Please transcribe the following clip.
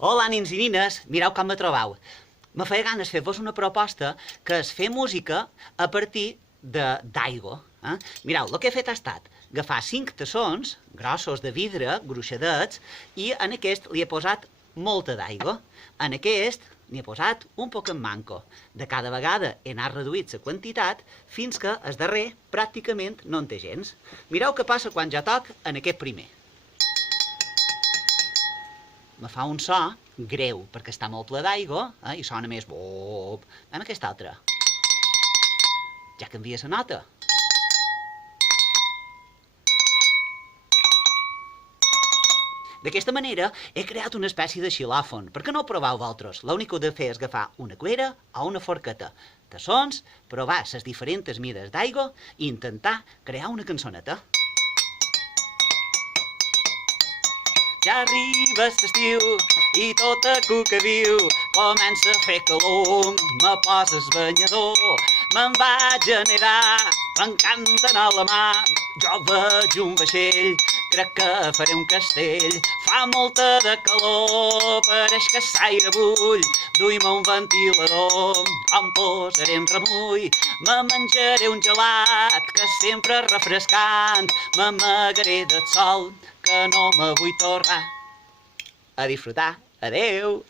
Hola, nins i nines, mireu com me trobau. Me feia ganes fer-vos una proposta que és fer música a partir d'aigua. Mireu, el que he fet ha estat agafar 5 tassons grossos de vidre, gruixadets, i en aquest li he posat molta d'aigua. En aquest n'hi he posat un poc en manco. De cada vegada he anat reduït la quantitat fins que el darrer pràcticament no en té gens. Mireu què passa quan ja toc en aquest primer. Me fa un so greu, perquè està molt ple d'aigua, i sona més bop. Anem a aquest altre. Ja canvia la nota. D'aquesta manera he creat una espècie de xilòfon. Per què no ho proveu vosaltres? L'únic que heu de fer és agafar una cuera o una forqueta, tassons, provar les diferents mides d'aigua i intentar crear una cançoneta. Ja arriba l'estiu i tota cuca viu, comença a fer calor, me poses banyador, me'n vaig a nedar, m'encanten a la mà, jo veig un vaixell, crec que faré un castell, fa molta de calor, pareix que s'aire bull, duim un ventilador, em posaré en remull, me menjaré un gelat, que sempre és refrescant, m'amagaré del sol, que no me vull tornar a disfrutar. Adeu!